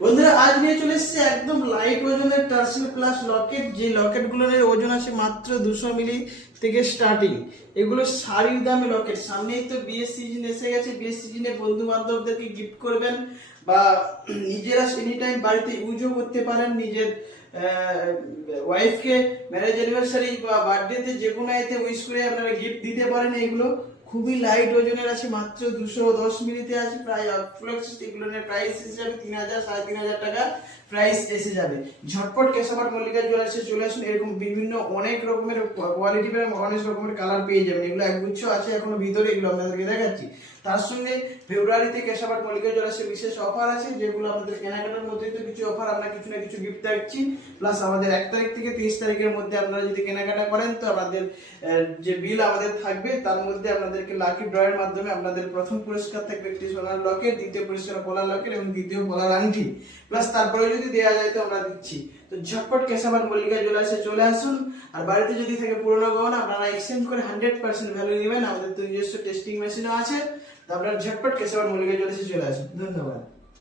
বন্ধুরা আজ নিয়ে চলে এসেছে একদম লাইট ওজনের টার্সেল প্লাস লকেট, যে লকেটগুলোর ওজন আছে মাত্র 200 মিলি থেকে স্টার্টিং। এগুলো শাড়ির দামে লকেট। সামনেই তো বিয়ের সিজন এসে গেছে, বিয়ের সিজনে বন্ধু বান্ধবদেরকে গিফট করবেন বা নিজেরা এনি টাইম বাড়িতে ইউজও করতে পারেন। নিজের ওয়াইফকে ম্যারেজ অ্যানিভার্সারি বা বার্থডেতে যে কোনো এতে উইশ করে আপনারা গিফট দিতে পারেন। এগুলো খুবই লাইট ওজনের আছে, মাত্র 210 মিলিতে আছে। প্রায় অ্যাপ্রক্স এগুলোর প্রাইস হিসাবে 3000 3500 টাকা প্রাইস এসে যাবে। ঝটপট কেশাপাট মল্লিকা জুয়েলার্সে চলে আসুন। এরকম বিভিন্ন অনেক রকমের কোয়ালিটি এবং অনেক রকমের কালার পেয়ে যাবেন। এগুলো একগুচ্ছ আছে এখনো ভিতরে, এগুলো আপনাদেরকে দেখাচ্ছি। তার সঙ্গে ফেব্রুয়ারিতে কেশাপাট মল্লিকা জুয়েলার্সের বিশেষ অফার আছে, যেগুলো আমাদের কেনাকাটার মধ্যে তো কিছু অফার, আমরা কিছু না কিছু গিফট থাকছি। প্লাস আমাদের 1 তারিখ থেকে 30 তারিখের মধ্যে আপনারা যদি কেনাকাটা করেন তো আমাদের যে বিল আমাদের থাকবে তার মধ্যে আপনাদেরকে লাকি ড্রয়ের মাধ্যমে আপনাদের প্রথম পুরস্কার থাকবে একটি সোনার লকেট, দ্বিতীয় পুরস্কার পলার লকেট এবং দ্বিতীয় পলার আংটি। প্লাস তারপরে যদি দেওয়া যায় তো আমরা দিচ্ছি। তো ঝটপট কেশাপাট মল্লিকা জুয়েলার্সে চলে আসুন। আর বাড়িতে যদি থাকে পুরোনো গহনা আপনারা এক্সচেঞ্জ করে 100% ভ্যালু নেবেন। আমাদের তো নিজস্ব টেস্টিং মেশিনও আছে। তো আপনারা ঝটপট কেশাপাট মল্লিকা জুয়েলার্সে চলে আসুন। ধন্যবাদ।